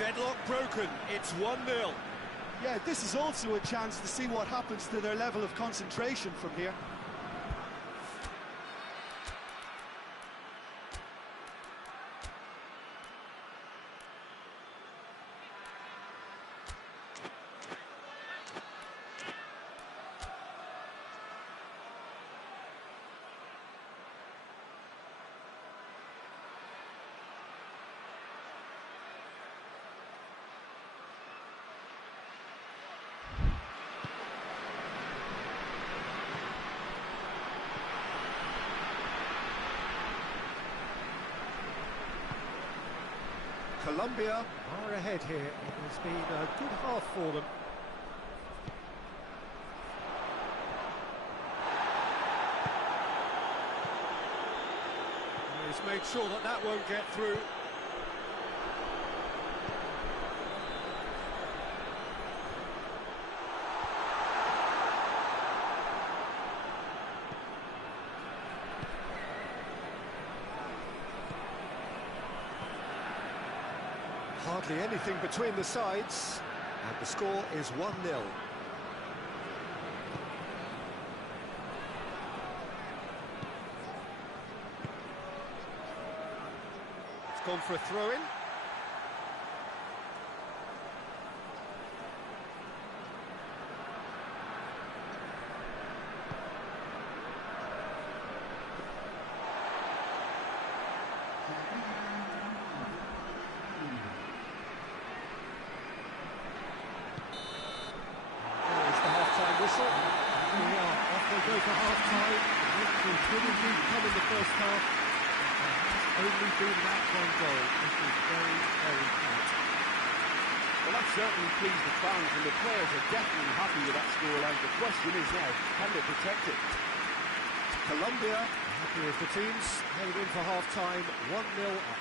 Deadlock broken, it's 1-0. Yeah, this is also a chance to see what happens to their level of concentration from here. Colombia are ahead here. It has been a good half for them. He's made sure that that won't get through. Hardly anything between the sides, and the score is 1-0. It's gone for a throw-in. Whistle. Here we are, off they go for half-time. It's been a good come in the first half. There has only been that one goal. This is very, very tight. Well, that certainly pleased the fans, and the players are definitely happy with that scoreline. The question is now, can they protect it? Colombia, happy as the teams, headed in for half-time, 1-0 up.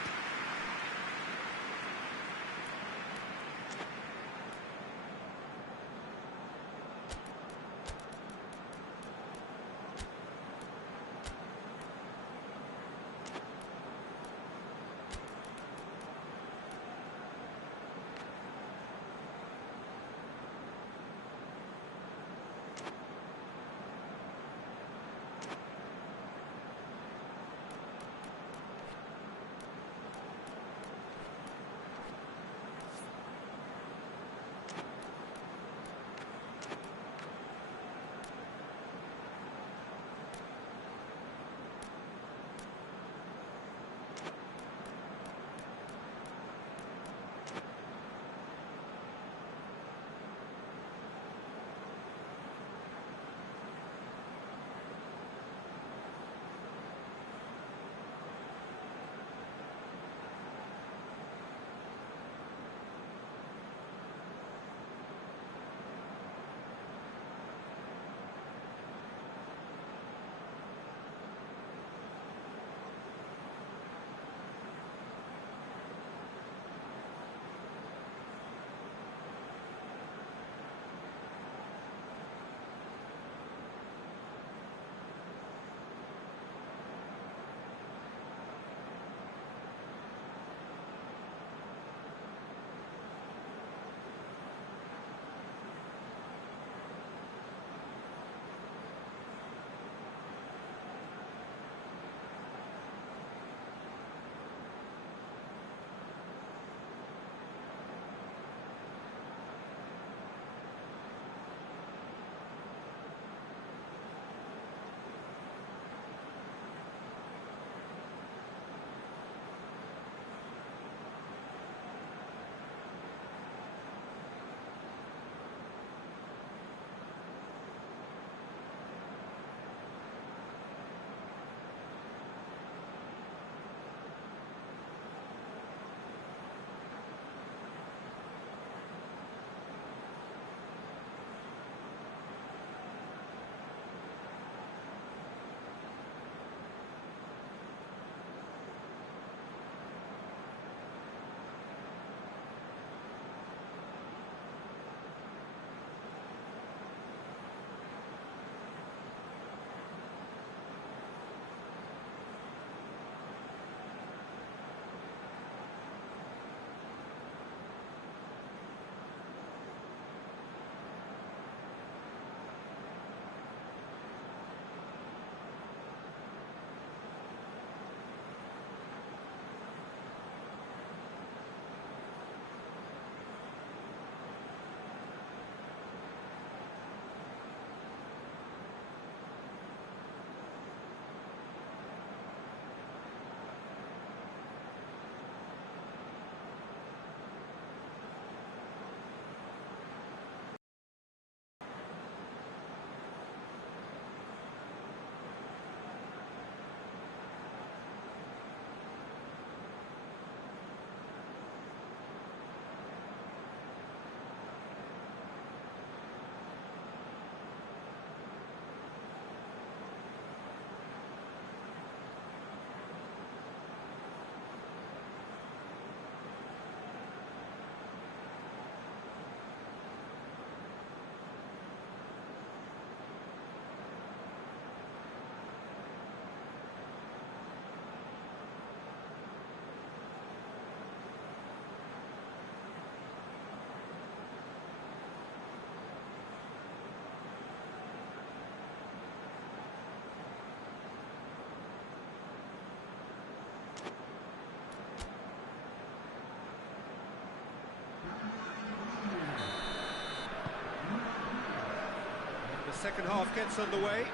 second half gets underway.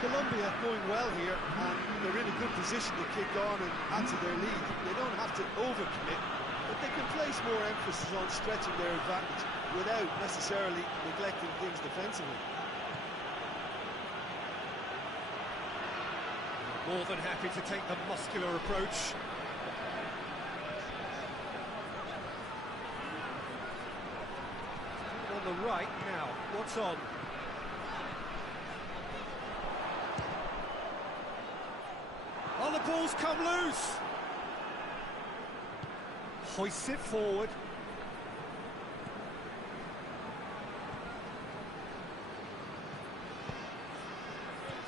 Colombia going well here, and they're in a good position to kick on and add to their lead. They don't have to overcommit, but they can place more emphasis on stretching their advantage without necessarily neglecting things defensively. More than happy to take the muscular approach. On the right now, what's on? Oh, the ball's come loose! Hoists it forward.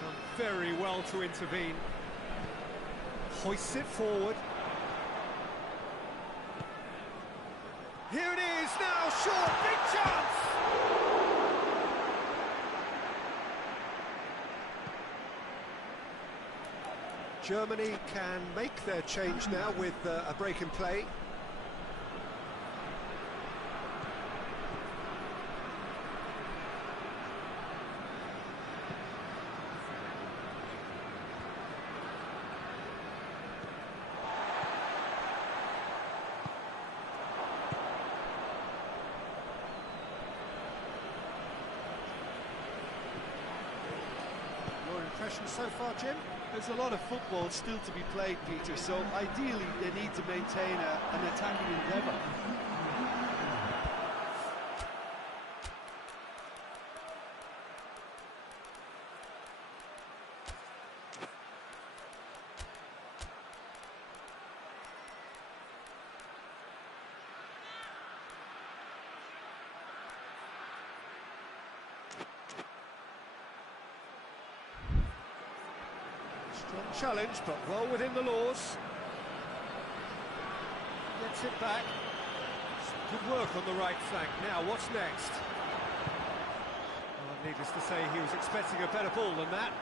Done very well to intervene. Hoists it forward. Here it is, now short, big chance! Germany can make their change now with a break in play. Your impression so far, Jim? There's a lot of football still to be played, Peter, so ideally they need to maintain an attacking endeavour. Strong challenge, but well within the laws. Gets it back. Some good work on the right flank. Now, what's next? Well, needless to say, he was expecting a better ball than that.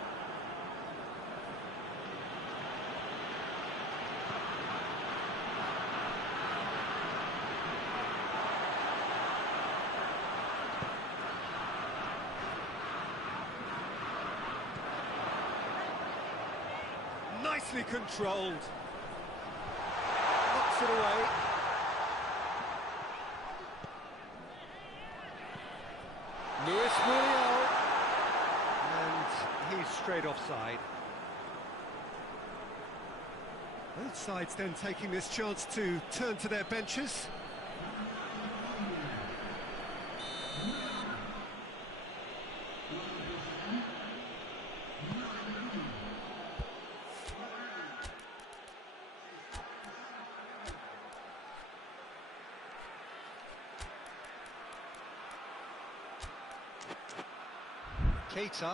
Nicely controlled. Knocks it away. Luis Muriel. And he's straight offside. Both sides then taking this chance to turn to their benches. Keita. There's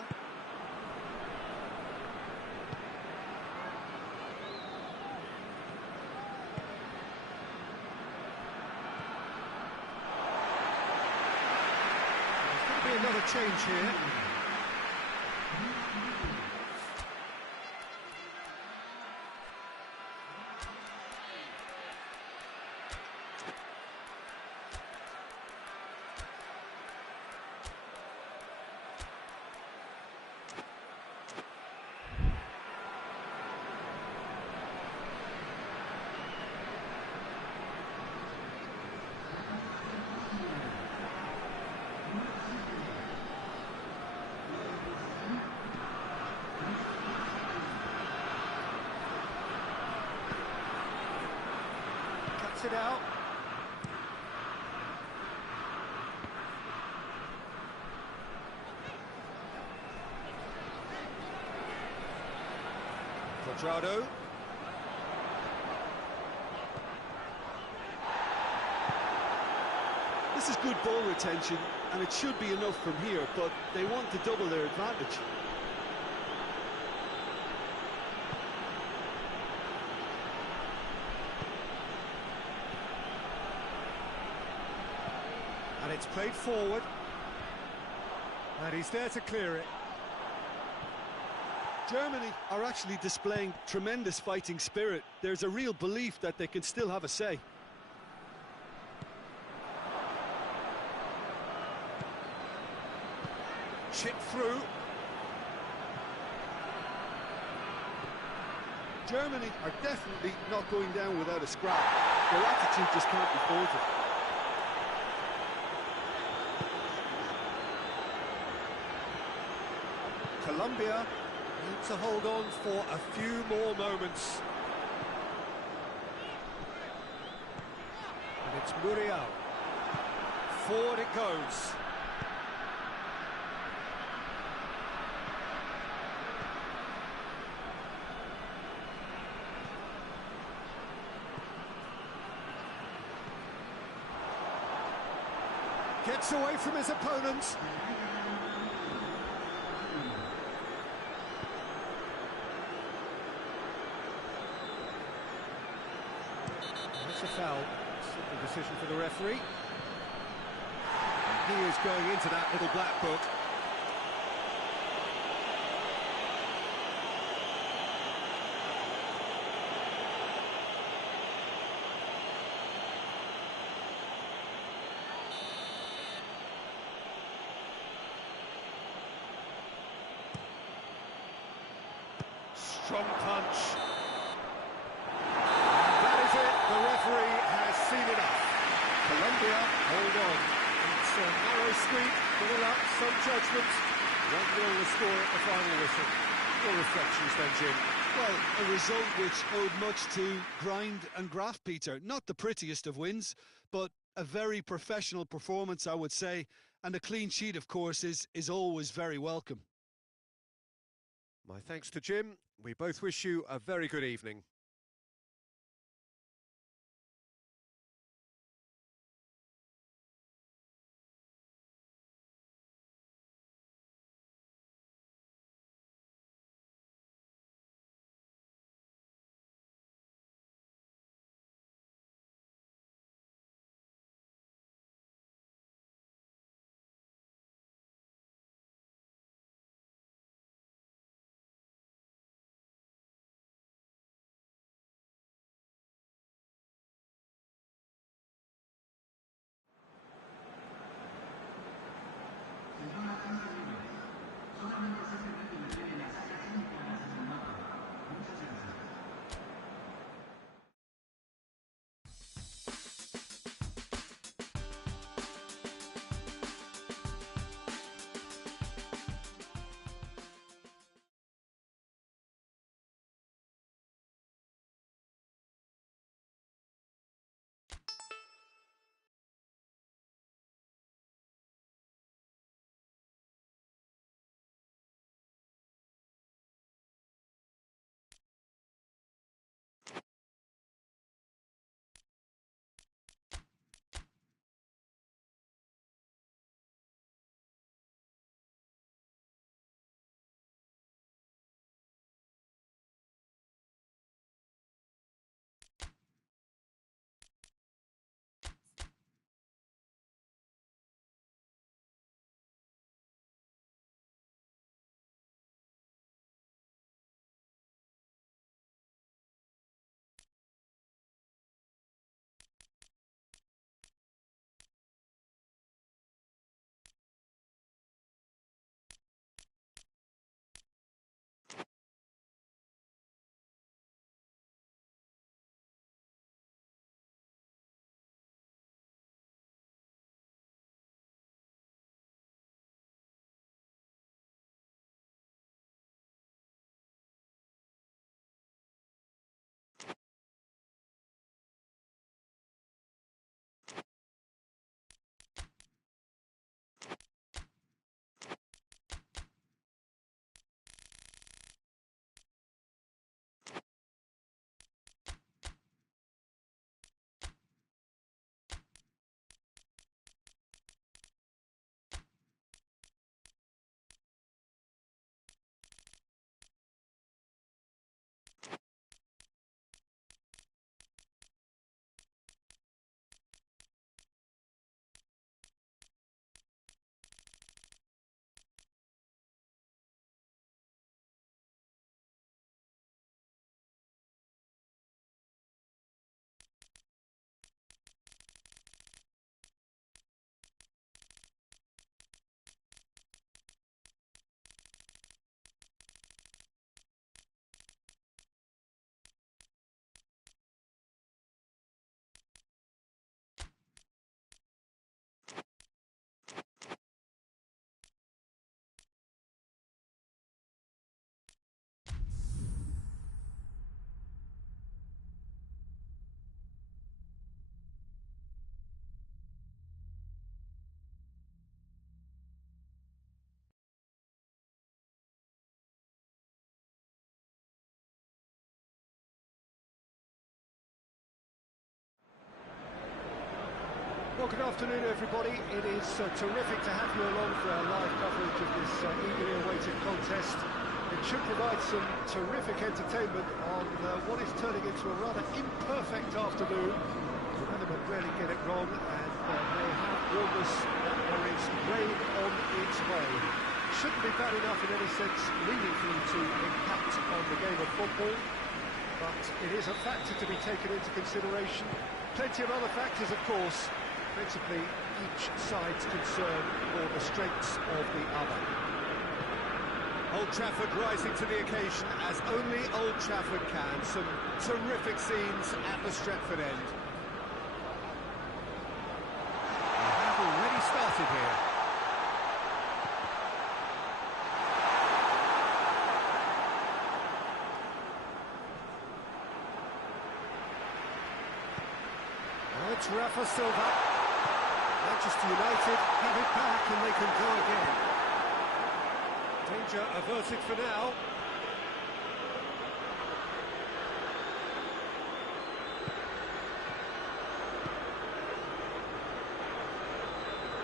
going to be another change here. It out. Quadrado. This is good ball retention, and it should be enough from here, but they want to double their advantage. And it's played forward. And he's there to clear it. Germany are actually displaying tremendous fighting spirit. There's a real belief that they can still have a say. chip through. Germany are definitely not going down without a scrap. Their attitude just can't be faulted. Colombia need to hold on for a few more moments. And it's Muriel. Forward it goes. Gets away from his opponent. That's a foul. Simple decision for the referee. And he is going into that little black book. Strong punch. That is it. The referee has seen enough. Colombia, hold on. It's a narrow squeak, little luck, some judgment. 1-0 the score at the final whistle. Your reflections then, Jim? Well, a result which owed much to grind and graft, Peter. Not the prettiest of wins, but a very professional performance, I would say. And a clean sheet, of course, is always very welcome. My thanks to Jim. We both wish you a very good evening. Well, good afternoon, everybody. It is terrific to have you along for our live coverage of this eagerly awaited contest. It should provide some terrific entertainment on what is turning into a rather imperfect afternoon. The weathermen rarely get it wrong, and they have warned us that there is rain on its way. Shouldn't be bad enough in any sense meaningfully to impact on the game of football, but it is a factor to be taken into consideration. Plenty of other factors, of course. Principally, each side's concern for the strengths of the other. Old Trafford rising to the occasion as only Old Trafford can. Some terrific scenes at the Stretford end. We have already started here. Oh, it's Rafa Silva. Manchester United have it back and they can go again. Danger averted for now.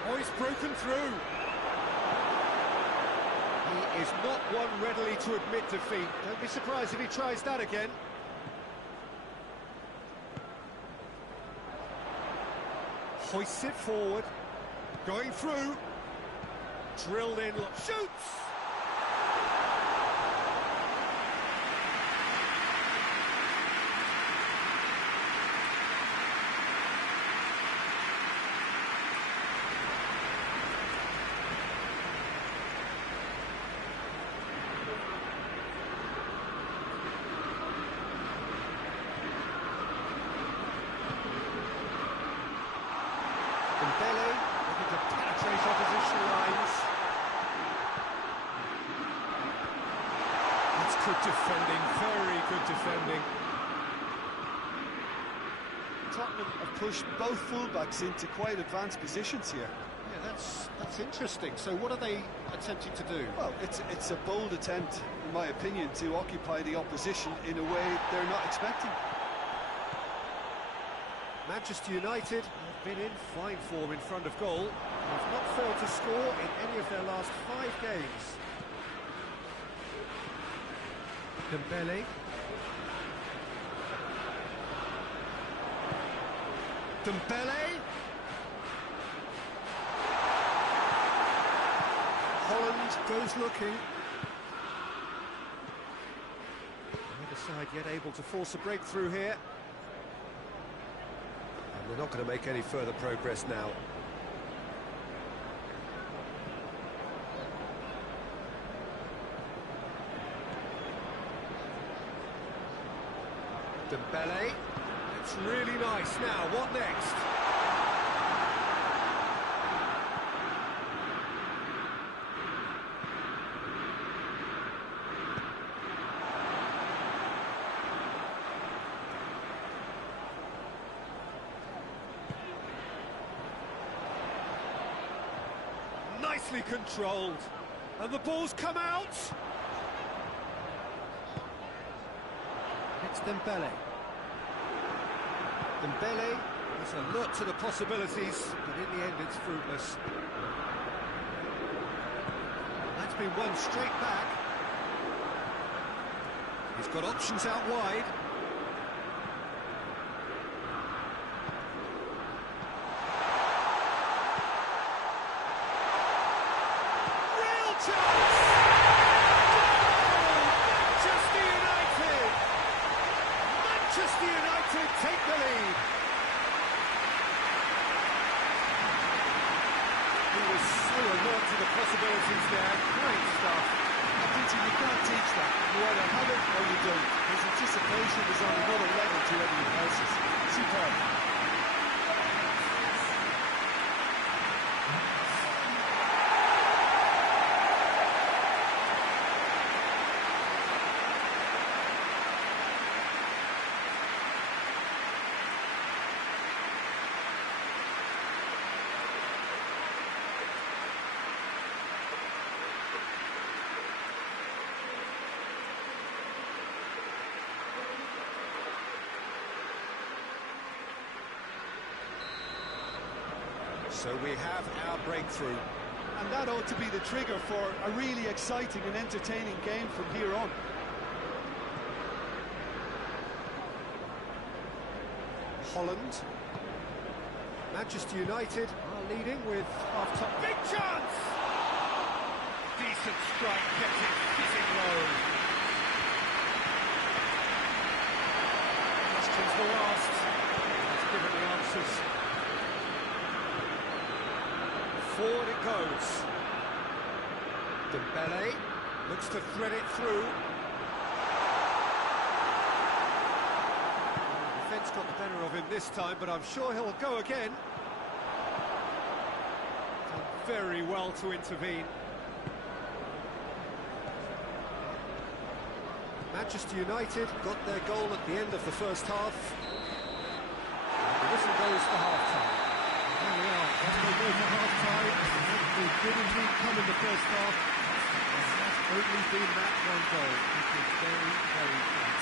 Oh, he's broken through. He is not one readily to admit defeat. Don't be surprised if he tries that again. Hoists it forward, going through, drilled in, shoots! Dembele looking to penetrate opposition lines. That's good defending, very good defending. Tottenham have pushed both fullbacks into quite advanced positions here. Yeah, that's interesting. So what are they attempting to do? Well, it's a bold attempt, in my opinion, to occupy the opposition in a way they're not expecting. Manchester United have been in fine form in front of goal. Have not failed to score in any of their last 5 games. Dembele. Dembele. Holland goes looking. Neither side yet able to force a breakthrough here. They're not going to make any further progress now. Dembele. It's really nice. Now, what next? Nicely controlled, and the ball's come out. It's Dembele. Dembele is alert to the possibilities, but in the end it's fruitless. That's been won straight back. He's got options out wide. Manchester United take the lead. He was so alert to the possibilities there. Great stuff. You can't teach that. You either have it or you don't. His anticipation is on another level to everyone else's. Superb. So we have our breakthrough. And that ought to be the trigger for a really exciting and entertaining game from here on. Holland. Manchester United are leading with half-time. Big chance! Decent strike, kept it fizzing low. Questions were asked. Let's give it the answers. Forward it goes. Dembele looks to thread it through. The defence got the better of him this time, but I'm sure he'll go again. Done very well to intervene. Manchester United got their goal at the end of the first half. And the whistle goes for half-time. There we are. As they go for half-time, they did indeed come in the first half. There has only been that one goal, which is very, very flat.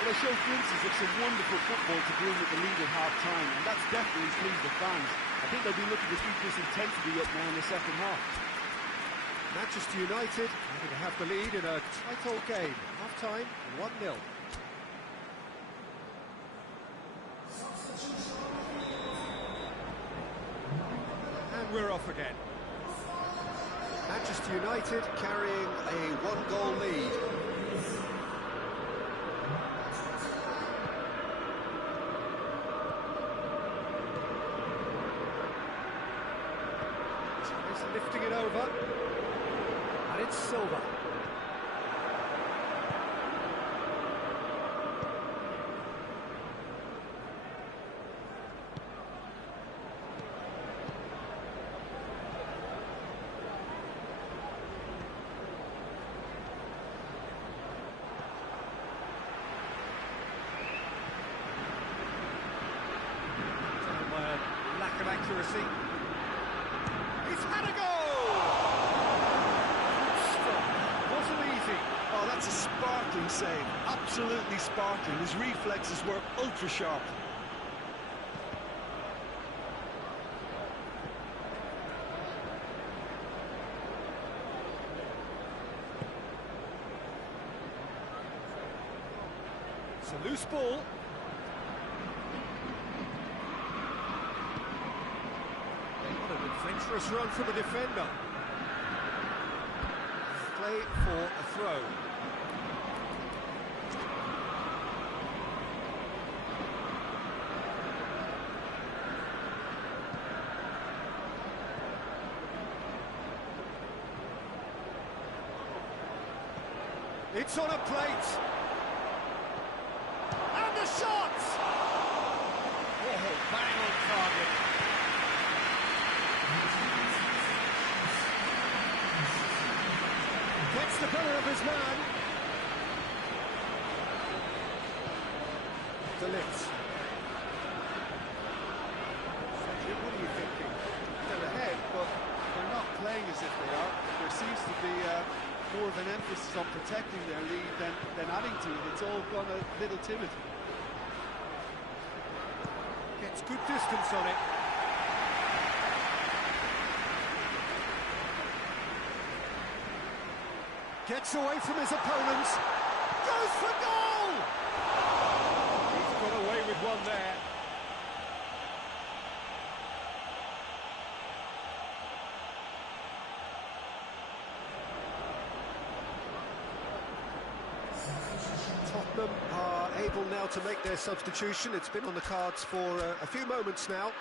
Well, they show glimpses of some wonderful football to bring with the lead at half-time, and that's definitely pleased the fans. I think they'll be looking to keep this intensity up now in the second half. Manchester United are going to have the lead in a tight old game. Half-time, 1-0. And we're off again. Manchester United carrying a one-goal lead. He's lifting it over. And it's Silva. Down by a lack of accuracy. He's had a goal! Wasn't easy. Oh, that's a sparkling save. Absolutely sparkling. His reflexes were ultra sharp. It's a loose ball. What an adventurous run from the defender. Play for a throw. It's on a plate. And the shot! Oh, bang on target. Gets the better of his man. De Ligt. What are you thinking? They're ahead, but they're not playing as if they are. There seems to be more of an emphasis on protecting their lead than adding to it. It's all gone a little timid. Gets good distance on it. Gets away from his opponents. Goes for goal! He's got away with one there. Tottenham are able now to make their substitution. It's been on the cards for a few moments now.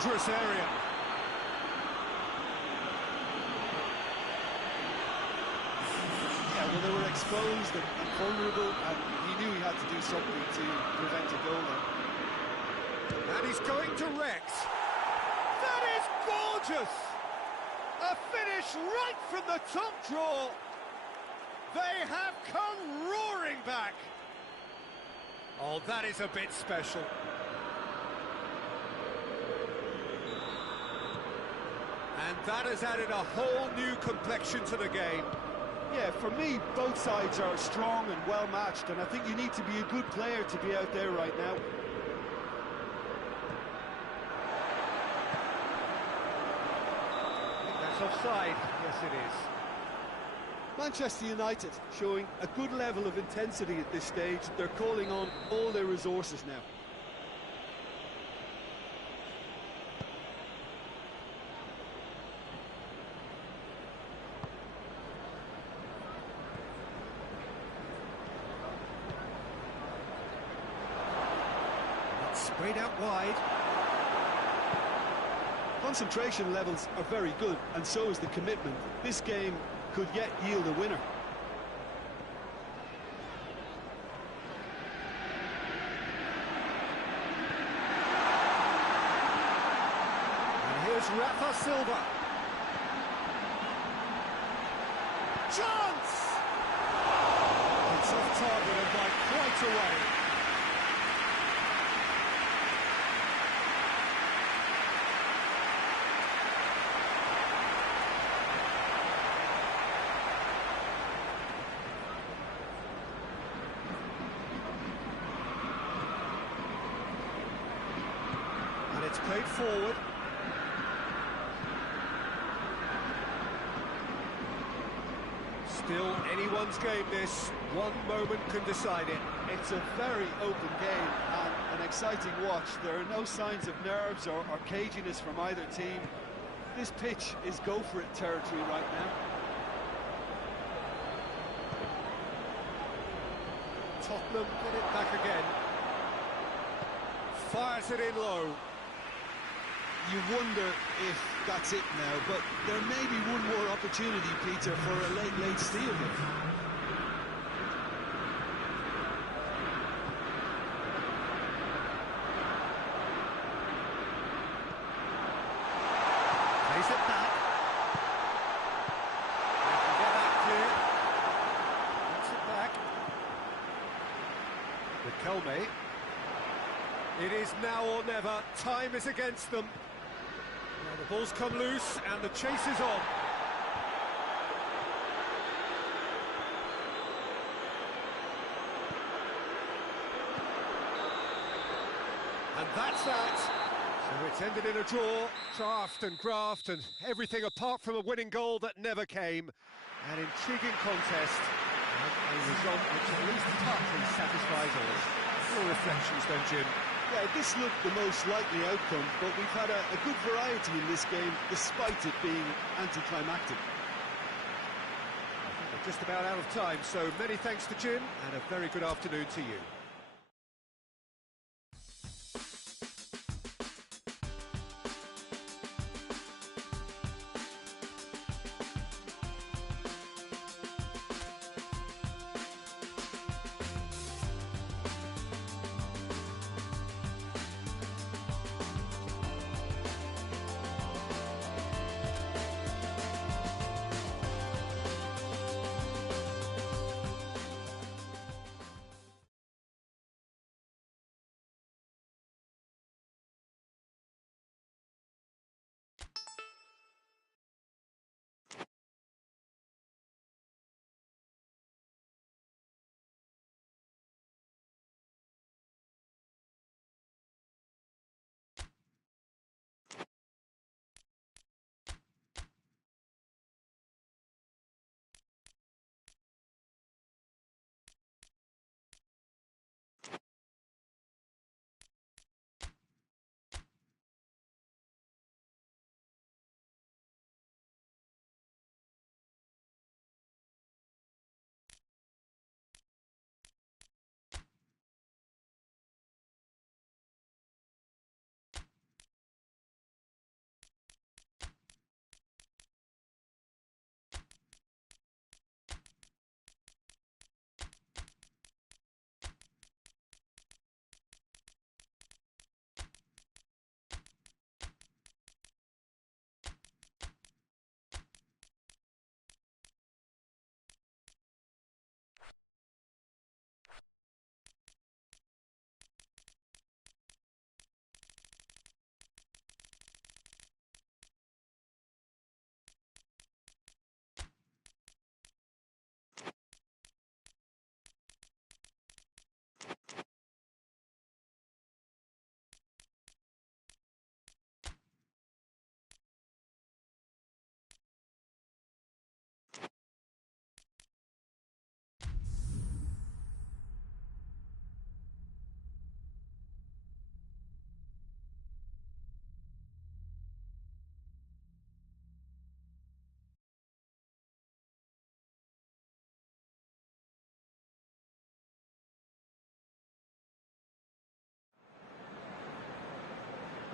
dangerous area. Yeah, well, they were exposed and vulnerable, and he knew he had to do something to prevent a goal there. And he's going direct. That is gorgeous! A finish right from the top draw. They have come roaring back. Oh, that is a bit special. And that has added a whole new complexion to the game. Yeah, for me, both sides are strong and well matched, and I think you need to be a good player to be out there right now. That's offside. Yes, it is. Manchester United showing a good level of intensity at this stage. They're calling on all their resources now. Sprayed out wide. Concentration levels are very good, and so is the commitment. This game could yet yield a winner. And here's Rafa Silva. Chance! It's off target and by quite a way. And it's played forward. Still anyone's game this. One moment can decide it. It's a very open game and an exciting watch. There are no signs of nerves or caginess from either team. This pitch is go-for-it territory right now. Tottenham get it back again. Fires it in low. You wonder if that's it now, but there may be one more opportunity, Peter, for a late steal here. Plays it back. They can get that clear. Gets it back. Riquelme. It is now or never. Time is against them. Now the ball's come loose and the chase is on. And that's that. So it's ended in a draw. Draft and graft and everything apart from a winning goal that never came. An intriguing contest and a result which at least partly satisfies all. Your reflections then, Jim? Yeah, this looked the most likely outcome, but we've had a good variety in this game, despite it being anticlimactic. I think we're just about out of time, so many thanks to Jim, and a very good afternoon to you.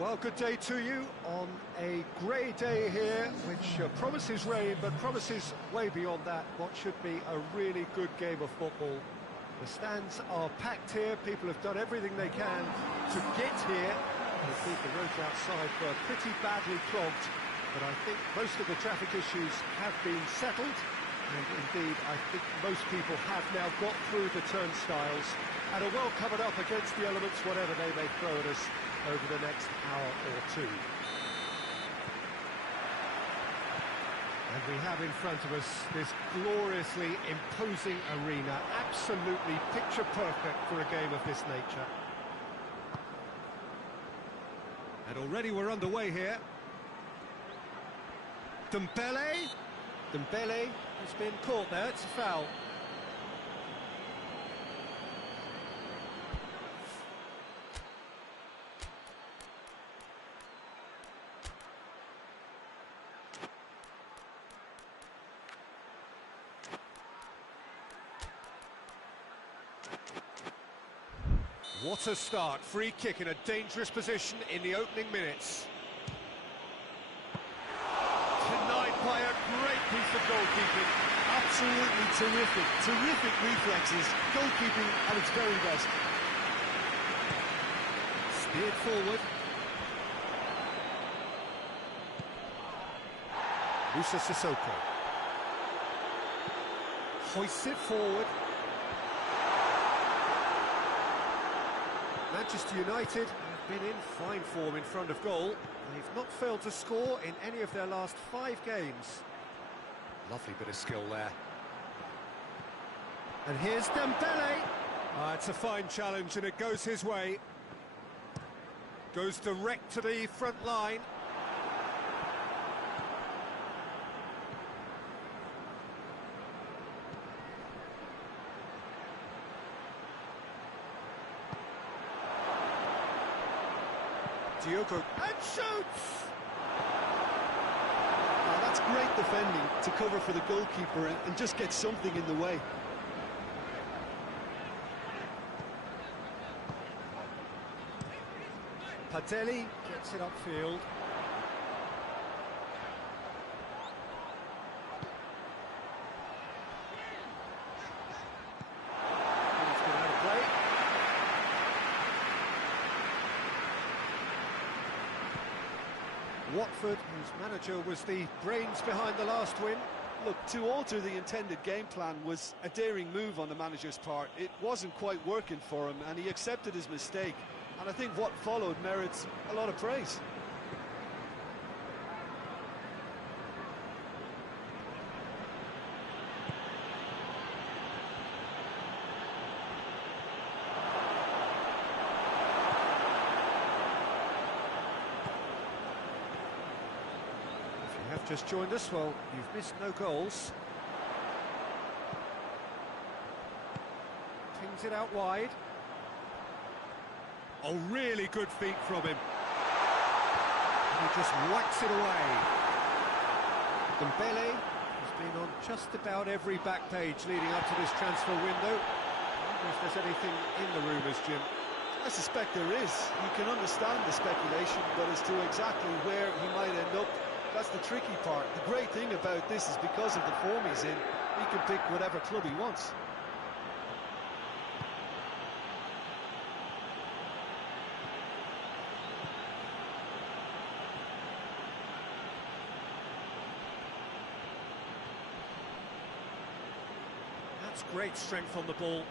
Well, good day to you on a grey day here, which promises rain, but promises way beyond that what should be a really good game of football. The stands are packed here, people have done everything they can to get here. Indeed, the roads outside were pretty badly clogged, but I think most of the traffic issues have been settled, and indeed, I think most people have now got through the turnstiles and are well covered up against the elements, whatever they may throw at us over the next hour or two. And we have in front of us this gloriously imposing arena, absolutely picture perfect for a game of this nature. And already we're underway here. Dembele has been caught there, it's a foul. What a start, free kick in a dangerous position in the opening minutes. Denied by a great piece of goalkeeping. Absolutely terrific reflexes, goalkeeping at its very best. Steered forward. Musa Sissoko. Hoists it forward. Manchester United have been in fine form in front of goal. They've not failed to score in any of their last 5 games. Lovely bit of skill there. And here's Dembele. It's a fine challenge and it goes his way. Goes direct to the front line. Choco and shoots! That's great defending to cover for the goalkeeper and just get something in the way. Patelli gets it upfield. He's gone out of play. Watford, whose manager was the brains behind the last win. Look, to alter the intended game plan was a daring move on the manager's part. It wasn't quite working for him, and he accepted his mistake. And I think what followed merits a lot of praise. Have just joined us, well, you've missed no goals. Pings it out wide. Oh, really good feet from him. And he just whacks it away. Dembele has been on just about every back page leading up to this transfer window. I wonder if there's anything in the rumours, Jim. I suspect there is. You can understand the speculation, but as to exactly where he might end up, that's the tricky part. The great thing about this is because of the form he's in, he can pick whatever club he wants. That's great strength on the ball.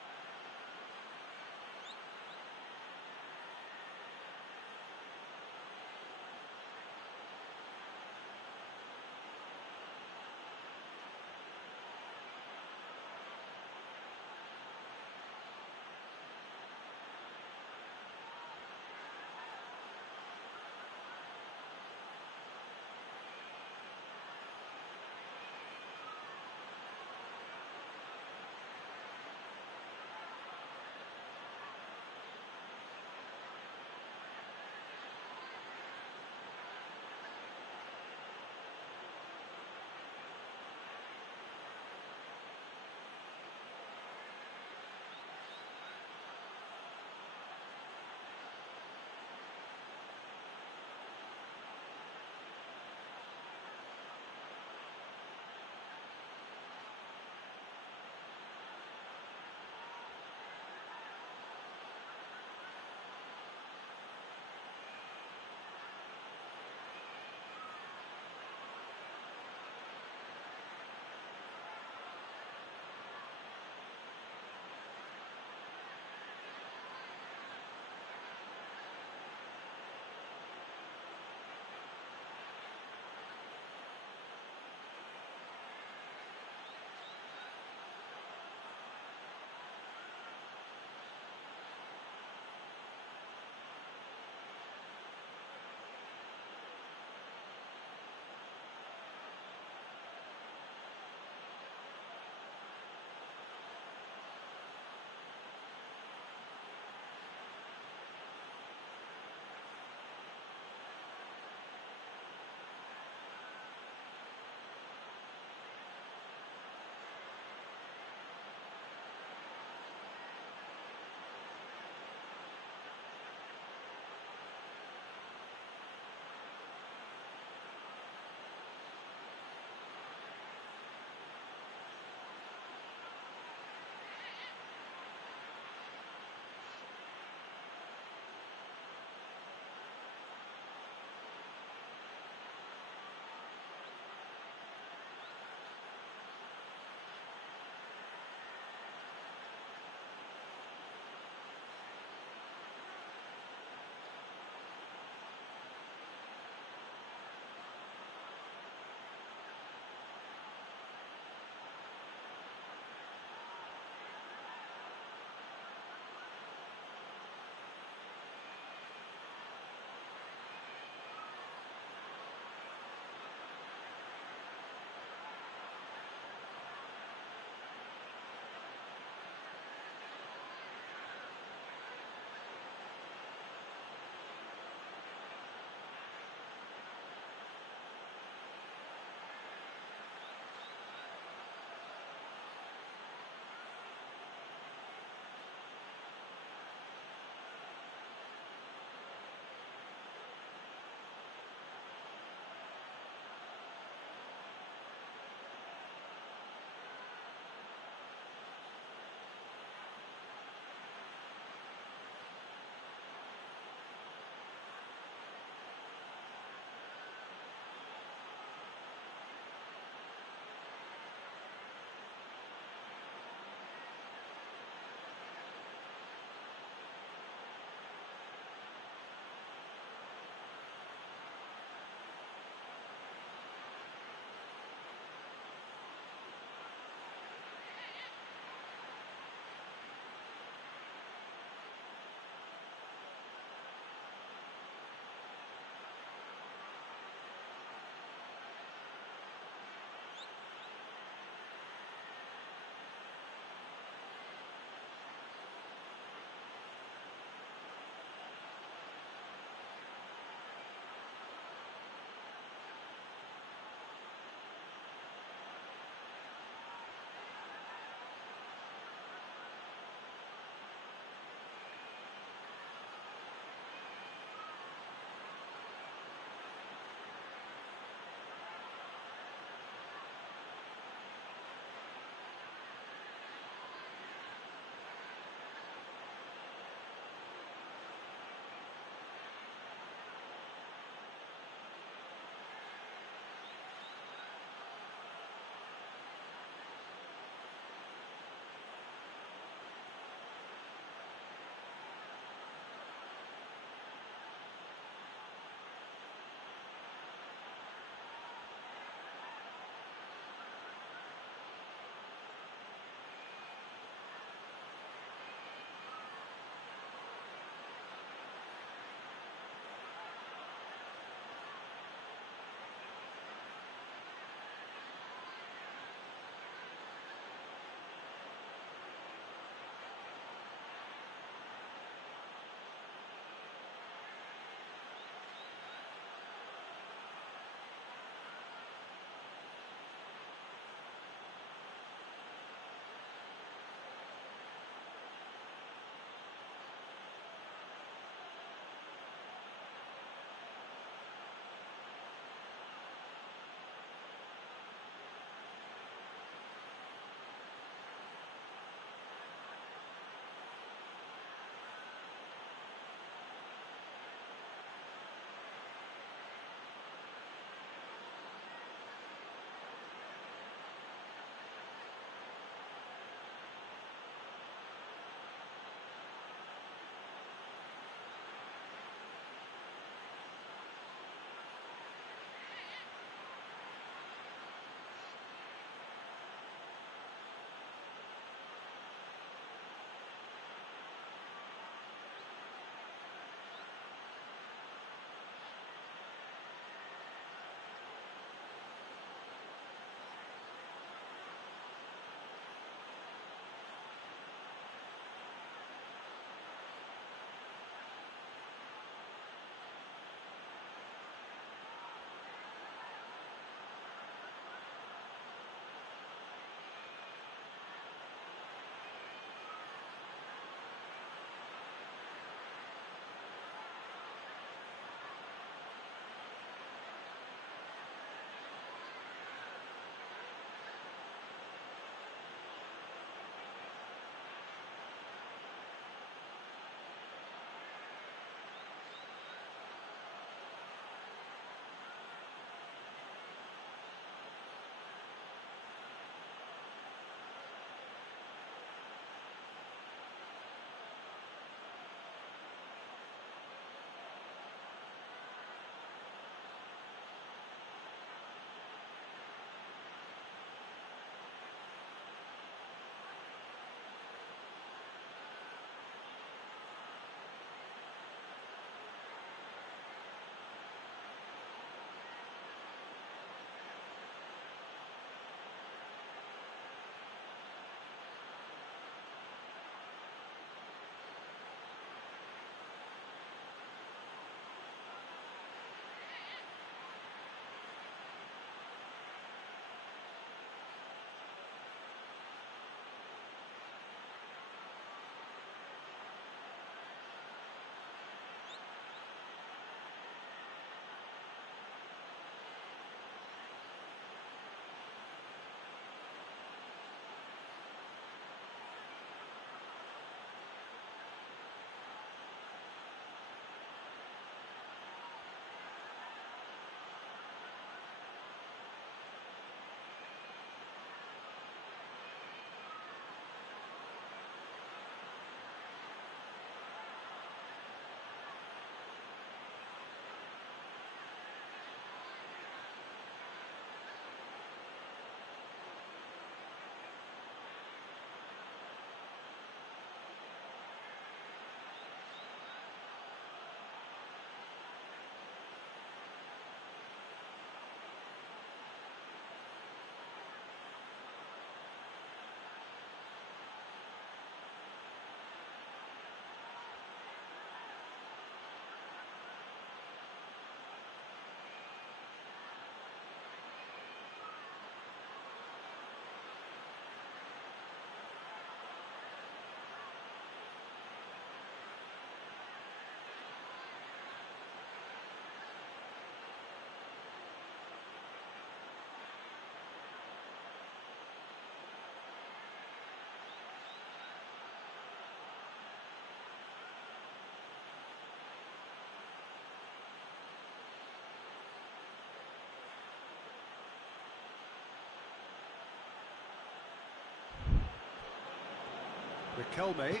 Riquelme.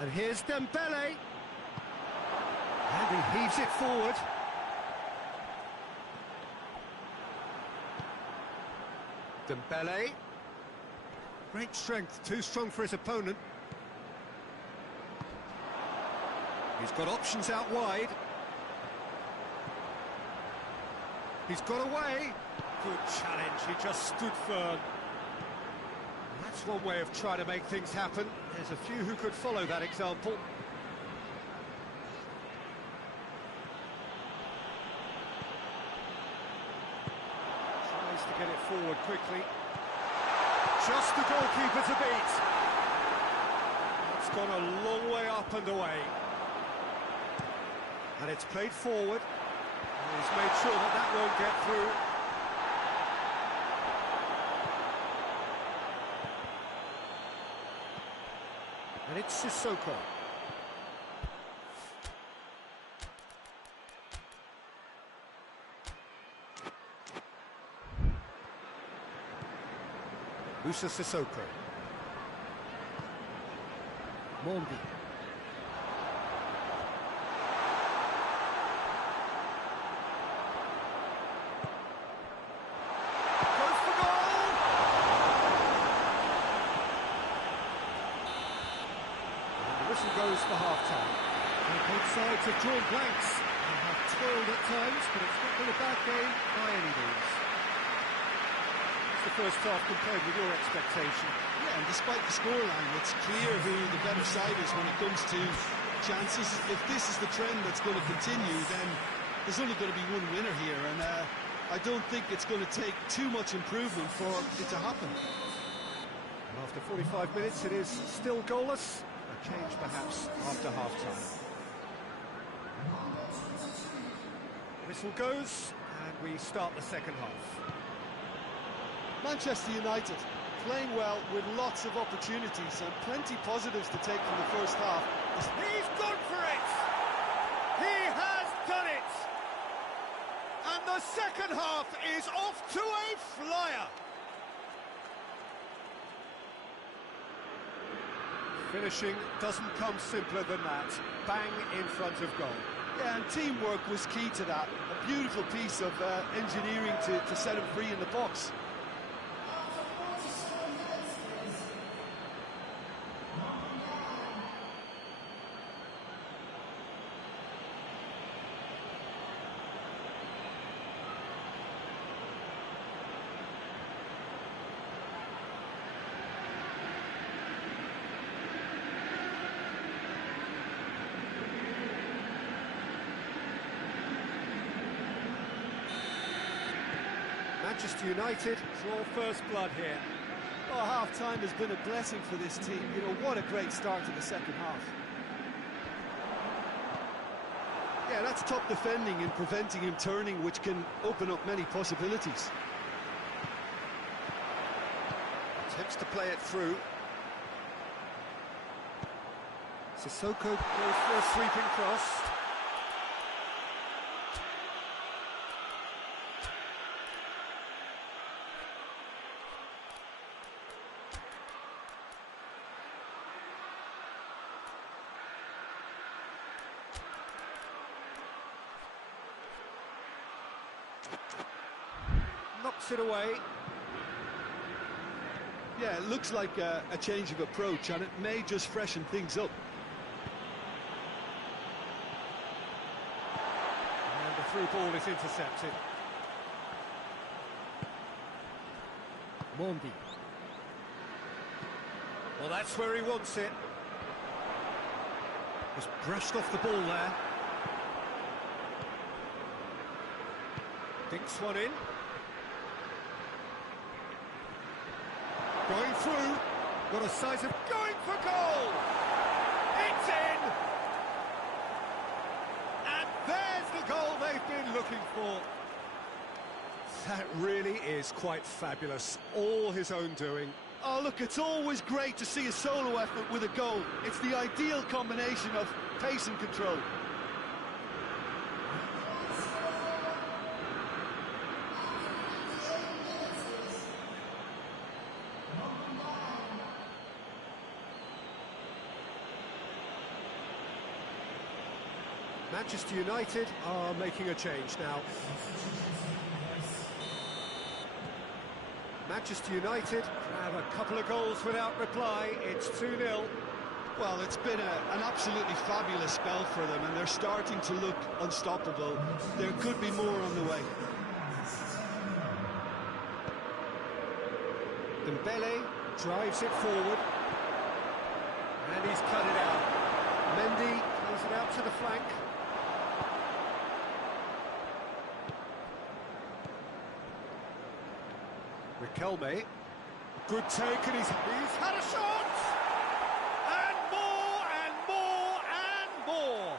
And here's Dembele. And he heaves it forward. Dembele. Great strength, too strong for his opponent. He's got options out wide. He's got away. Good challenge, he just stood firm. That's one way of trying to make things happen. There's a few who could follow that example. Tries to get it forward quickly. Just the goalkeeper to beat. It's gone a long way up and away. And it's played forward. And he's made sure that that won't get through. And it's Sissoko. Musa Sissoko. Mondi. Goes for goal! And the whistle goes for half-time. Both sides have drawn blanks and have toiled at times, but it's not been a bad game by any means. The first half compared with your expectation. Yeah, and despite the scoreline, it's clear who the better side is when it comes to chances. If this is the trend that's going to continue, then there's only going to be one winner here, and I don't think it's going to take too much improvement for it to happen. And after 45 minutes, it is still goalless. A change, perhaps, after half-time. Whistle goes, and we start the second half. Manchester United playing well with lots of opportunities and plenty positives to take from the first half. He's gone for it! He has done it! And the second half is off to a flyer! Finishing doesn't come simpler than that. Bang in front of goal. Yeah, and teamwork was key to that. A beautiful piece of engineering to set him free in the box. Manchester United draw first blood here. Oh, half-time has been a blessing for this team. You know, what a great start to the second half. Yeah, that's top defending and preventing him turning, which can open up many possibilities. Attempts to play it through. Sissoko goes for a sweeping cross. Knocks it away. Yeah, it looks like a change of approach, and it may just freshen things up. And the through ball is intercepted. Mondi. Well, that's where he wants it. Just brushed off the ball there. Dinks one in. Going through. Got a size of going for goal. It's in. And there's the goal they've been looking for. That really is quite fabulous. All his own doing. Oh, look, it's always great to see a solo effort with a goal. It's the ideal combination of pace and control. Manchester United are making a change now. Manchester United have a couple of goals without reply. It's 2-0. Well, it's been an absolutely fabulous spell for them, and they're starting to look unstoppable. There could be more on the way. Dembele drives it forward, and he's cut it out. Mendy plays it out to the flank. Riquelme, good take, and he's had a shot! And more, and more, and more!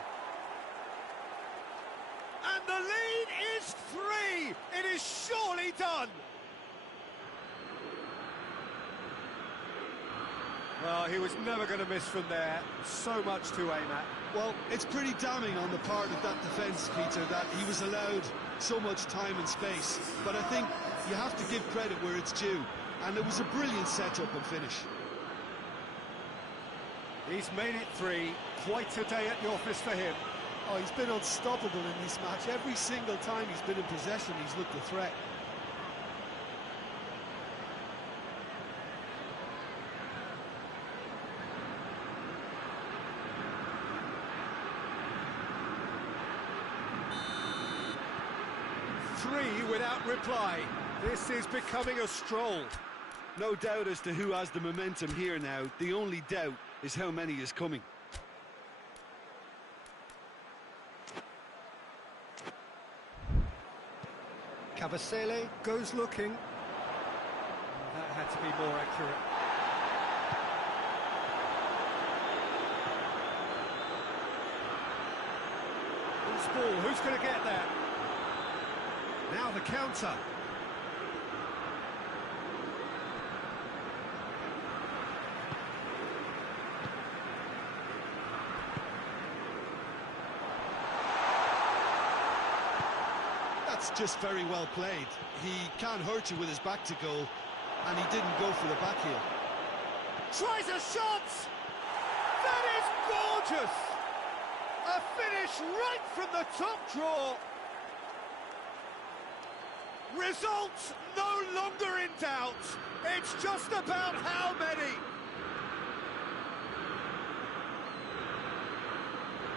And the lead is 3! It is surely done! Well, he was never going to miss from there. So much to aim at. Well, it's pretty damning on the part of that defence, Peter, that he was allowed so much time and space. But I think you have to give credit where it's due. And it was a brilliant setup and finish. He's made it 3. Quite a day at the office for him. Oh, he's been unstoppable in this match. Every single time he's been in possession, he's looked a threat. Three without reply. This is becoming a stroll. No doubt as to who has the momentum here now. The only doubt is how many is coming. Cavasele goes looking. That had to be more accurate. Loose ball, who's going to get that? Now the counter. That's just very well played. He can't hurt you with his back to goal, and he didn't go for the back heel. Tries a shot! That is gorgeous! A finish right from the top draw. Results no longer in doubt. It's just about how many.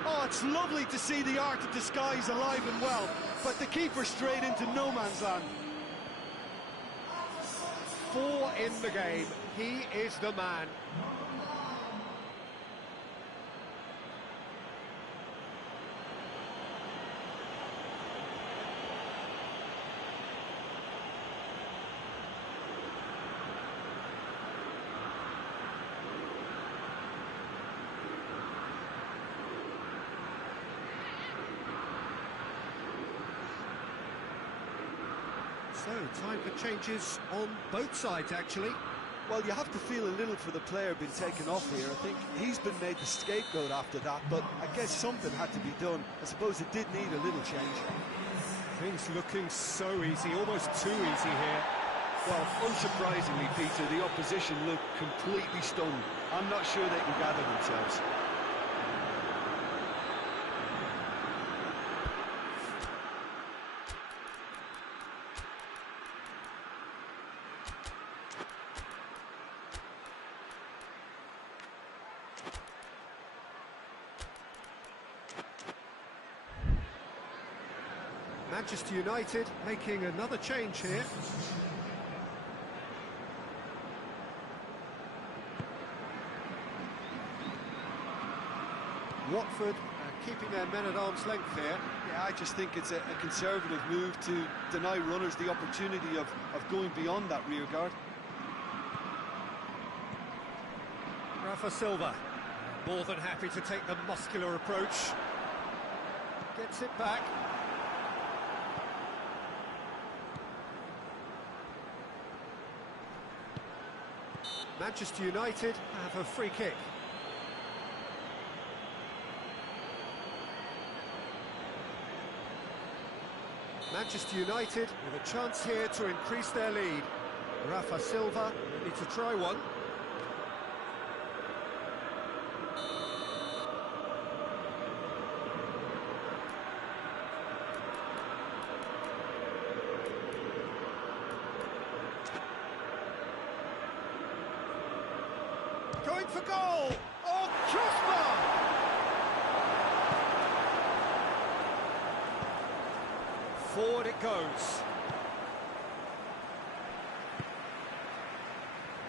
Oh, it's lovely to see the art of disguise alive and well, but the keeper straight into no man's land. 4 in the game. He is the man. So, time for changes on both sides, actually. Well, you have to feel a little for the player being taken off here. I think he's been made the scapegoat after that, but I guess something had to be done. I suppose it did need a little change. Things looking so easy, almost too easy here. Well, unsurprisingly, Peter, the opposition looked completely stunned. I'm not sure they can gather themselves. Manchester United making another change here. Watford keeping their men at arm's length here. Yeah, I just think it's a conservative move to deny runners the opportunity of going beyond that rear guard. Rafa Silva, more than happy to take the muscular approach. Gets it back. Manchester United have a free kick. Manchester United with a chance here to increase their lead. Rafa Silva ready to try one. Going for goal! Oh, crossbar! Forward it goes.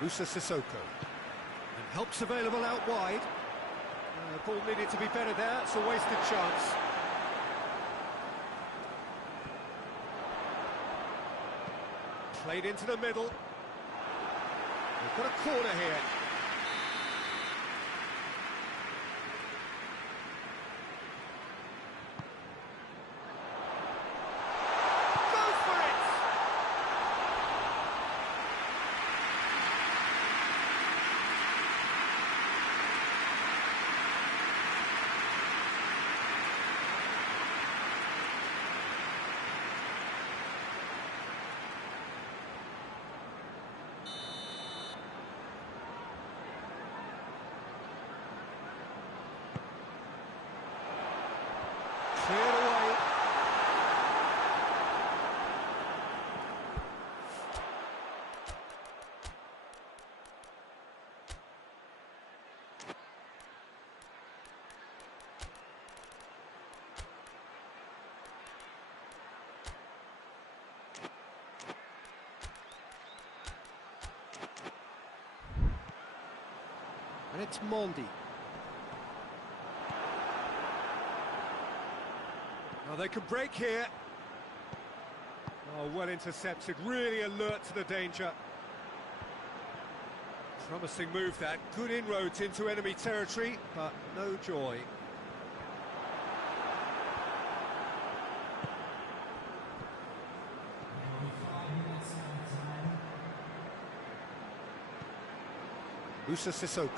Musa Sissoko. And help's available out wide. Ball needed to be better there, it's a wasted chance. Played into the middle. We've got a corner here. Go for it! Cleared away. And it's Mondi. Now they can break here. Oh, well intercepted, really alert to the danger. Promising move that, good inroads into enemy territory, but no joy. Musa Sissoko.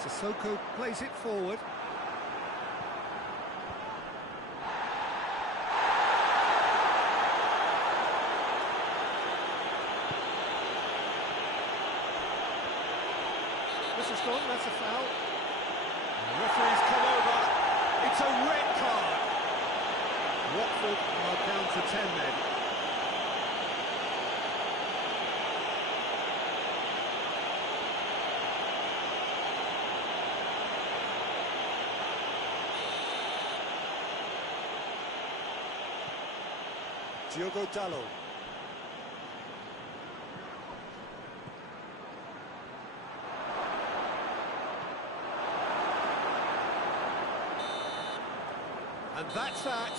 Sissoko plays it forward. This is gone, that's a foul. The referee's come over. It's a red card. Watford are down to 10 men. Diogo Dalot. And that's that.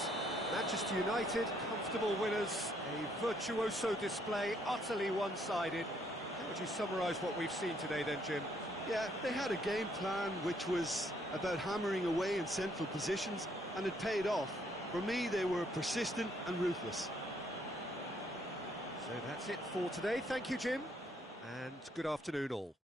Manchester United, comfortable winners. A virtuoso display, utterly one-sided. How would you summarise what we've seen today then, Jim? Yeah, they had a game plan which was about hammering away in central positions, and it paid off. For me, they were persistent and ruthless. So that's it for today. Thank you, Jim, and good afternoon all.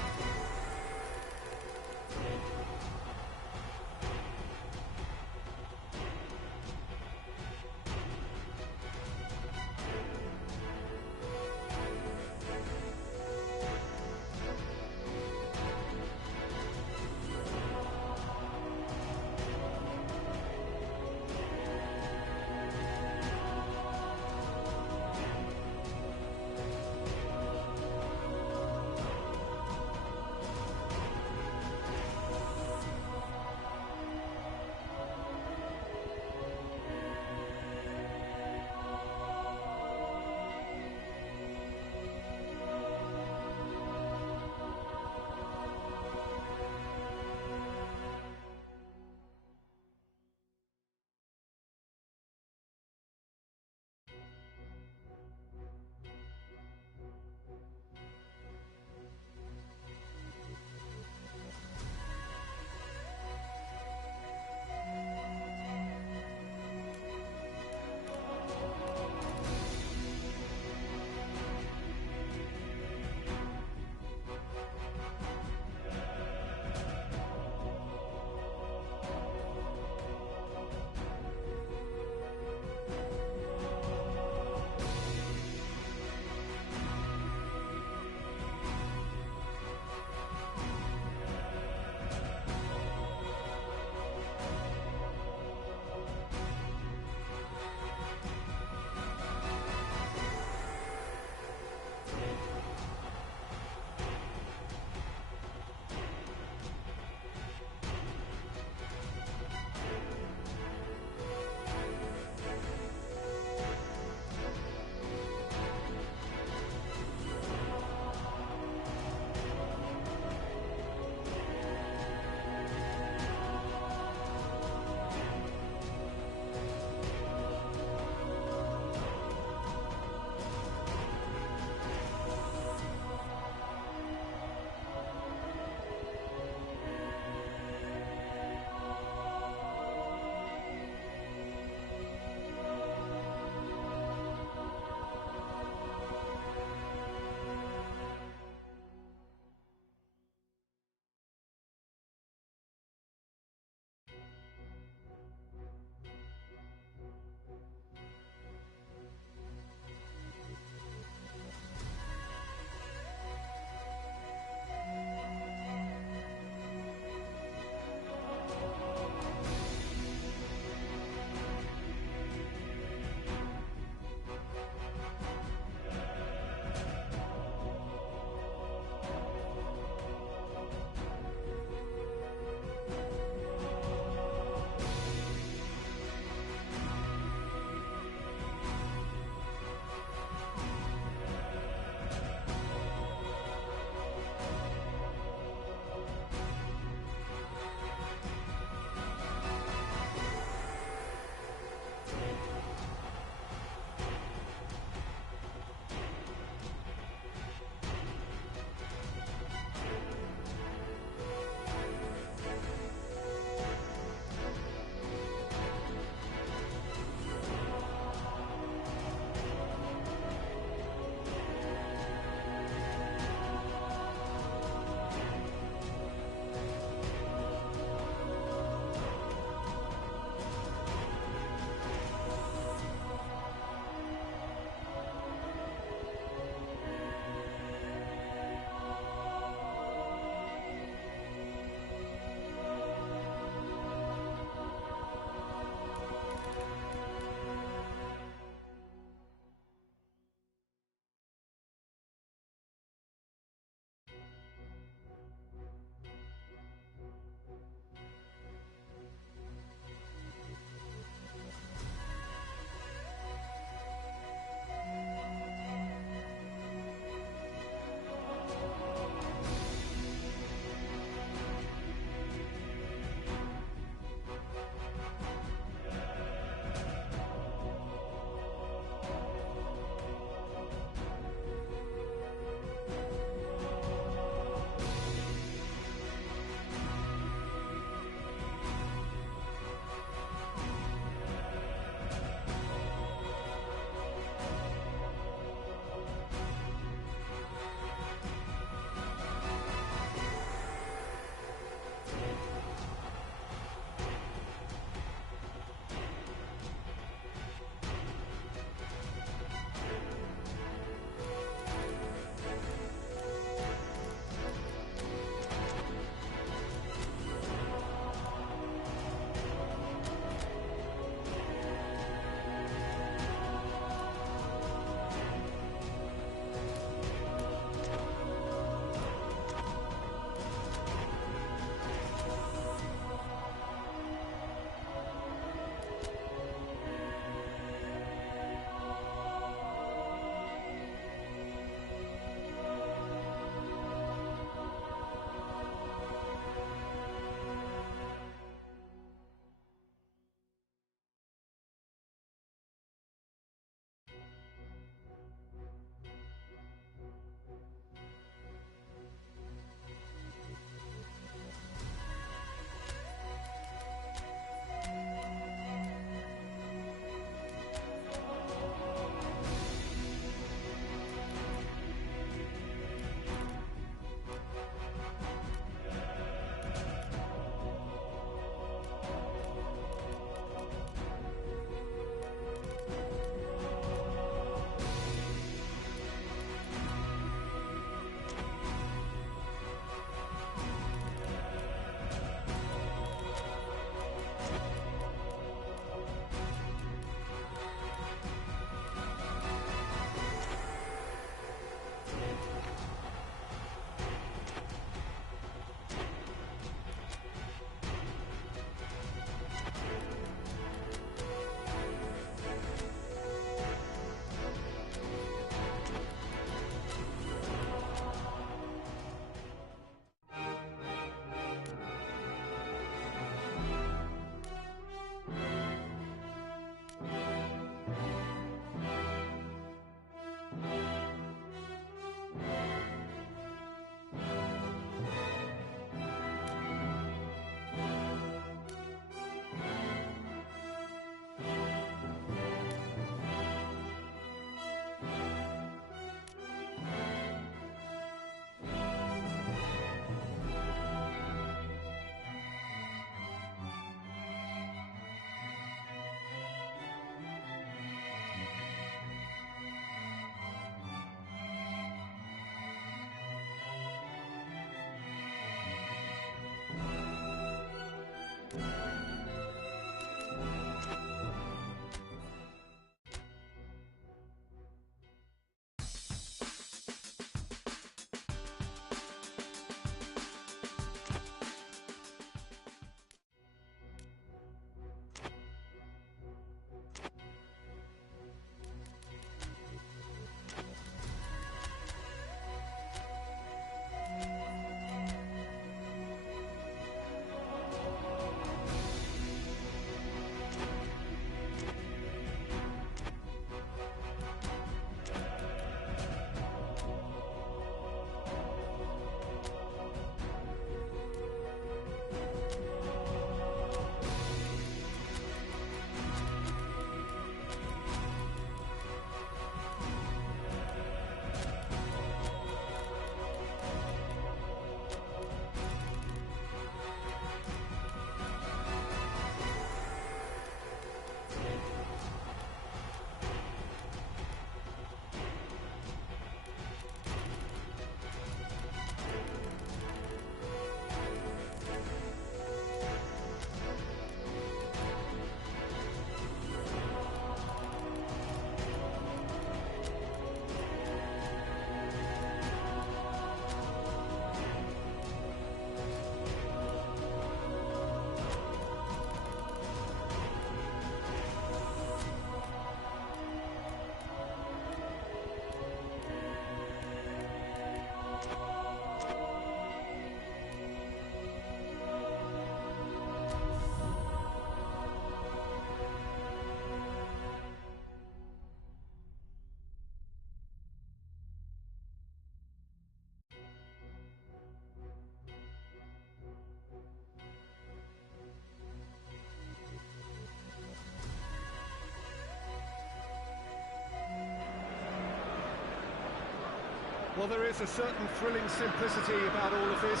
Well, there is a certain thrilling simplicity about all of this.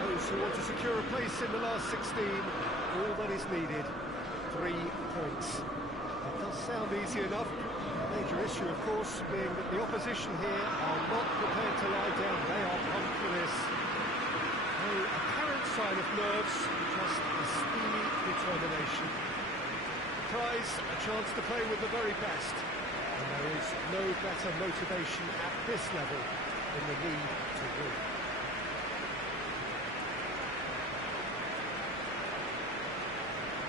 Those who want to secure a place in the last 16, all that is needed, 3 points. It does sound easy enough. The major issue, of course, being that the opposition here are not prepared to lie down. They are pumped for this. No apparent sign of nerves, just a steely determination. The prize, a chance to play with the very best. And there is no better motivation at this level than the need to win.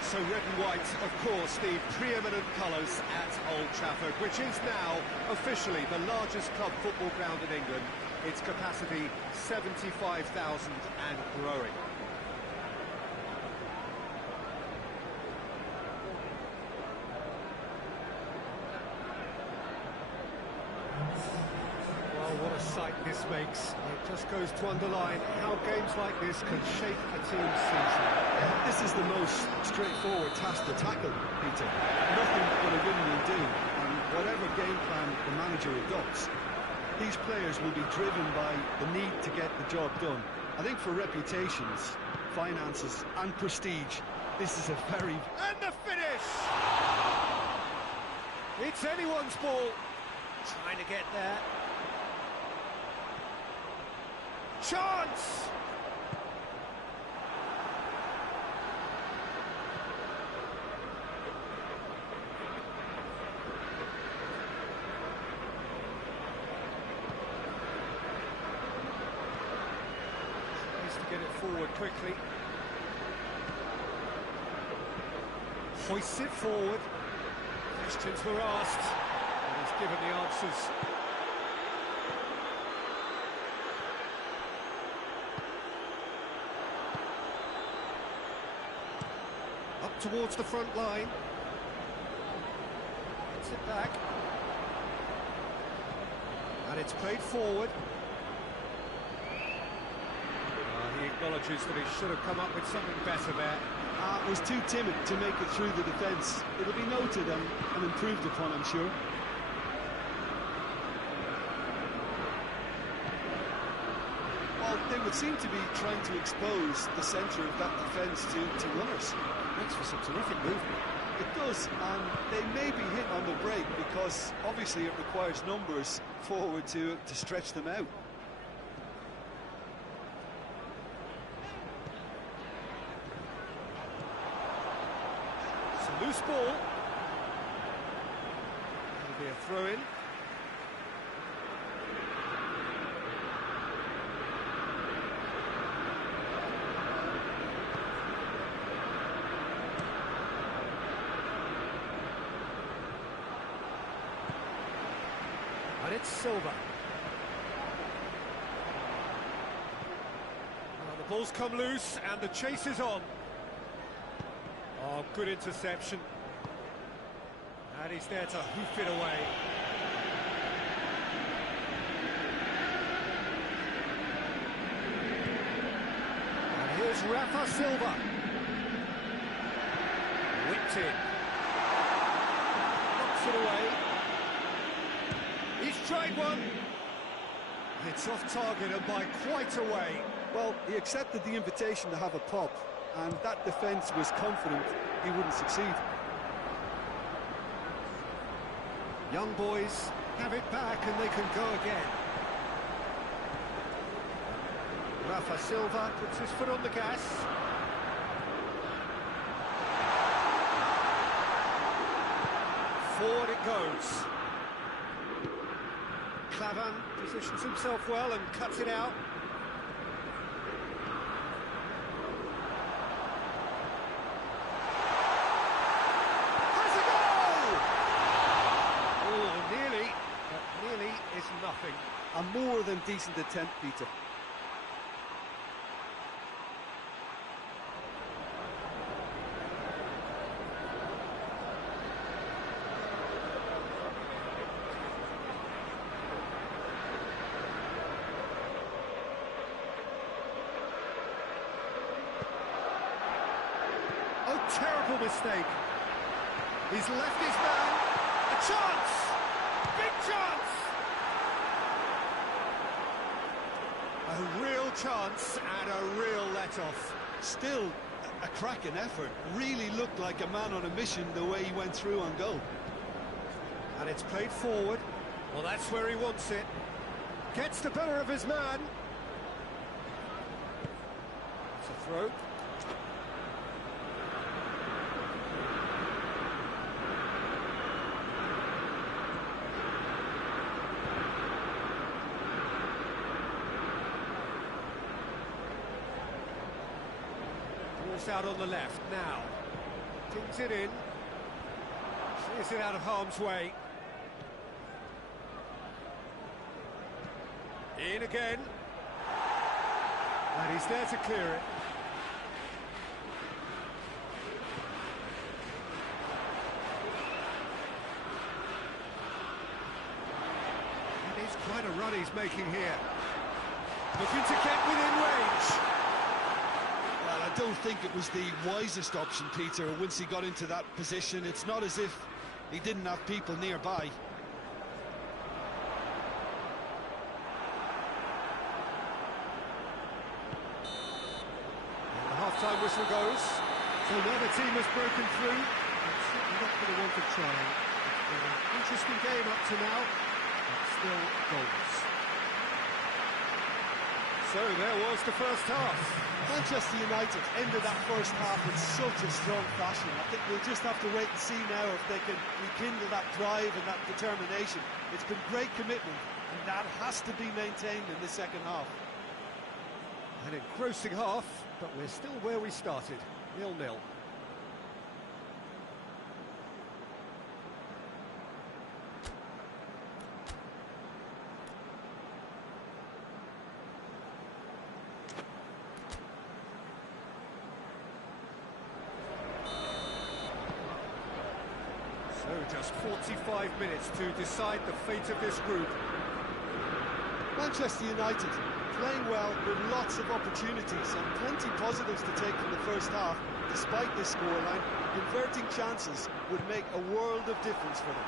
So red and white, of course, the preeminent colours at Old Trafford, which is now officially the largest club football ground in England. Its capacity 75,000 and growing. Well, what a sight this makes. It just goes to underline how games like this can shape a team's season. This is the most straightforward task to tackle, Peter. Nothing but a win will do, and whatever game plan the manager adopts, these players will be driven by the need to get the job done. I think for reputations, finances and prestige, this is a very... And the finish! It's anyone's ball. Trying to get there. Chance! Tries to get it forward quickly. Hoists it forward. Questions were asked, and he's given the answers. Up towards the front line. Gets it back. And it's played forward. He acknowledges that he should have come up with something better there. Was too timid to make it through the defence. It'll be noted and improved upon, I'm sure. Well, they would seem to be trying to expose the centre of that defence to runners. Makes for some terrific movement. It does, and they may be hit on the break because obviously it requires numbers forward to stretch them out. It's a loose ball. It'll be a throw-in. And it's Silva. Well, the ball's come loose and the chase is on. Oh, good interception. And he's there to hoof it away. And here's Rafa Silva. Whipped in. Knocks it away. He's tried one. It's off target and by quite a way. Well, he accepted the invitation to have a pop, and that defence was confident he wouldn't succeed. Young boys have it back and they can go again. Rafa Silva puts his foot on the gas. Forward it goes. Clavan positions himself well and cuts it out. Has a goal! Oh, nearly, but nearly is nothing. A more than decent attempt, Peter. Oh, terrible mistake. He's left his man. A chance! Big chance! A real chance and a real let-off. Still a cracking effort. Really looked like a man on a mission the way he went through on goal. And it's played forward. Well, that's where he wants it. Gets the better of his man. It's a throw. Ball's out on the left now. Tings it in. Clears it out of harm's way. In again. And he's there to clear it. It is quite a run he's making here. Looking to get within range. Well, I don't think it was the wisest option, Peter, once he got into that position. It's not as if he didn't have people nearby. Half-time whistle goes. So now the team has broken through. It's certainly not going to want to try. It's been an interesting game up to now, but still goals. So there was the first half. Manchester United ended that first half in such a strong fashion. I think we'll just have to wait and see now if they can rekindle that drive and that determination. It's been great commitment, and that has to be maintained in the second half. An engrossing half, but we're still where we started, 0-0. So just 45 minutes to decide the fate of this group. Manchester United playing well with lots of opportunities and plenty positives to take from the first half. Despite this scoreline, converting chances would make a world of difference for them.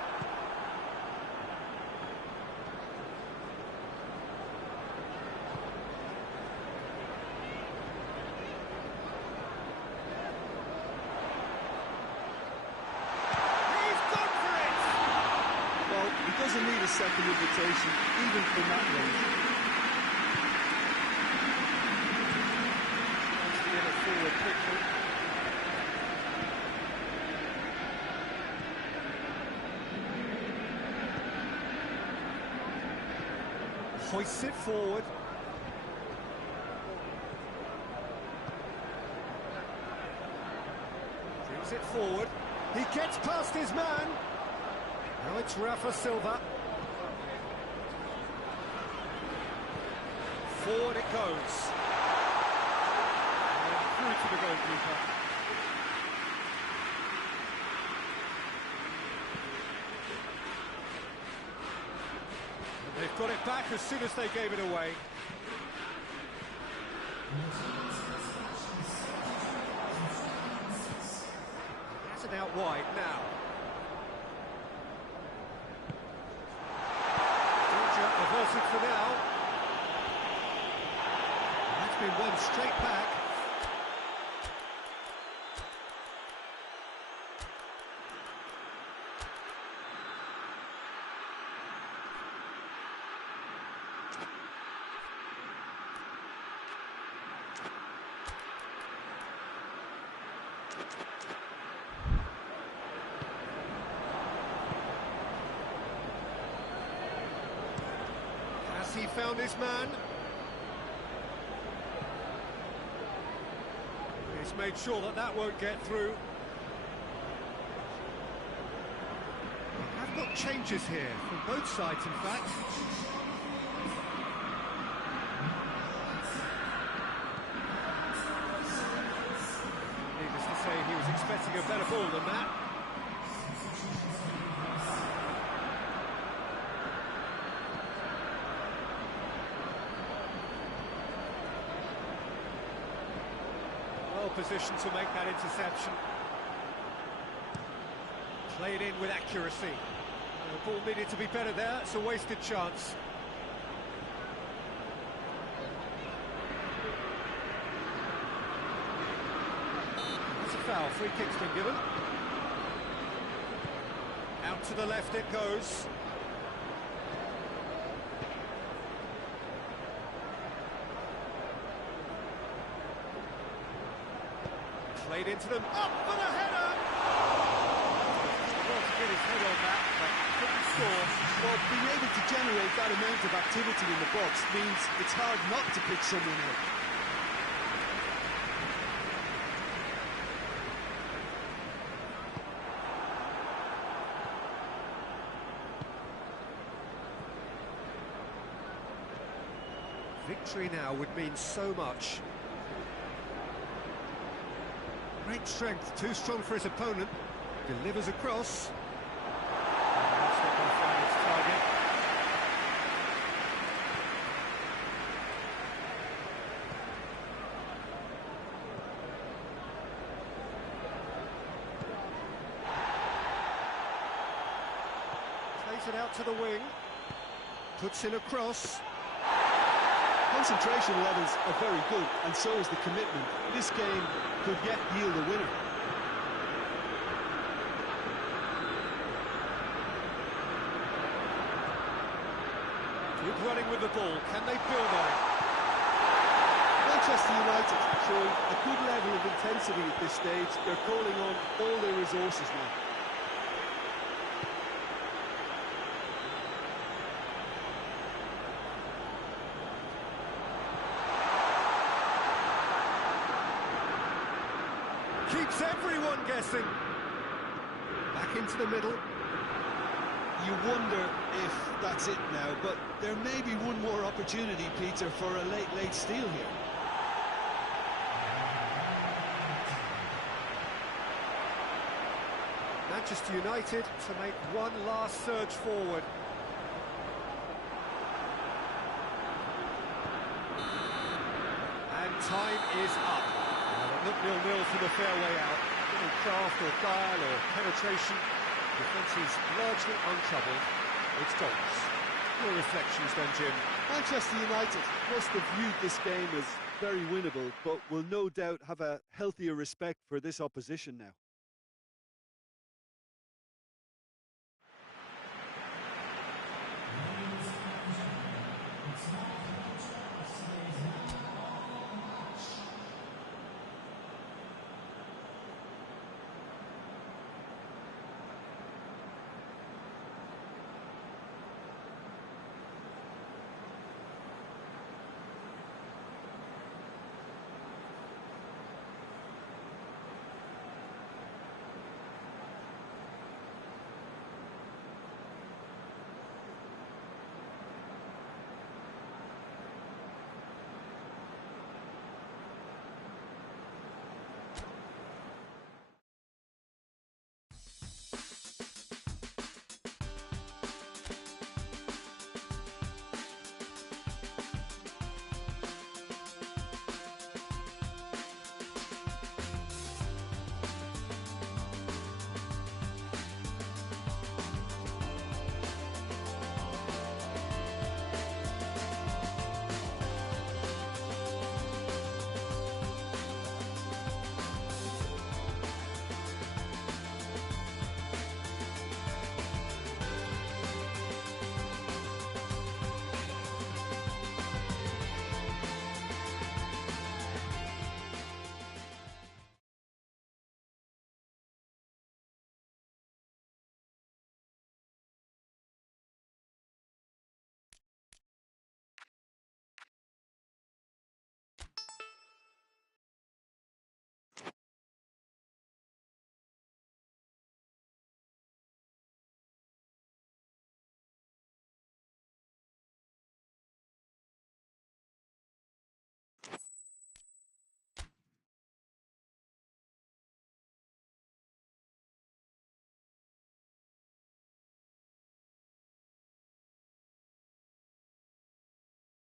He's gone for it! Well, he doesn't need a second invitation, even from that range. Forward quickly. Hoists it forward. Brings it forward. He gets past his man. Now it's Rafa Silva. Forward it goes. Through to the goalkeeper. And they've got it back as soon as they gave it away. That's it out wide now. Danger averted for now. That's been won straight back. Has he found his man? He's made sure that that won't get through. I've got changes here from both sides, in fact. Needless to say, he was expecting a better ball than that. Well positioned to make that interception. Played in with accuracy. The ball needed to be better there, it's a wasted chance. foul. Free kick's been given. Out to the left it goes. Played into them. Up for the header! Well, to get his head on that, but couldn't score. Well, being able to generate that amount of activity in the box means it's hard not to pick someone out. Victory now would mean so much. Great strength, too strong for his opponent. Delivers across. That's not going to find its target. Plays it out to the wing. Puts in a cross. Concentration levels are very good, and so is the commitment. This game could yet yield a winner. Good running with the ball. Can they build on it? Manchester United showing a good level of intensity at this stage. They're calling on all their resources now. Keeps everyone guessing. Back into the middle. You wonder if that's it now, but there may be one more opportunity, Peter, for a late steal here. Manchester United to make one last surge forward. And time is up. Well, it looked 0-0 from the fairway out. Little craft or guile or penetration. Defence is largely untroubled. It's goals. Your reflections then, Jim? Manchester United must have viewed this game as very winnable, but will no doubt have a healthier respect for this opposition now.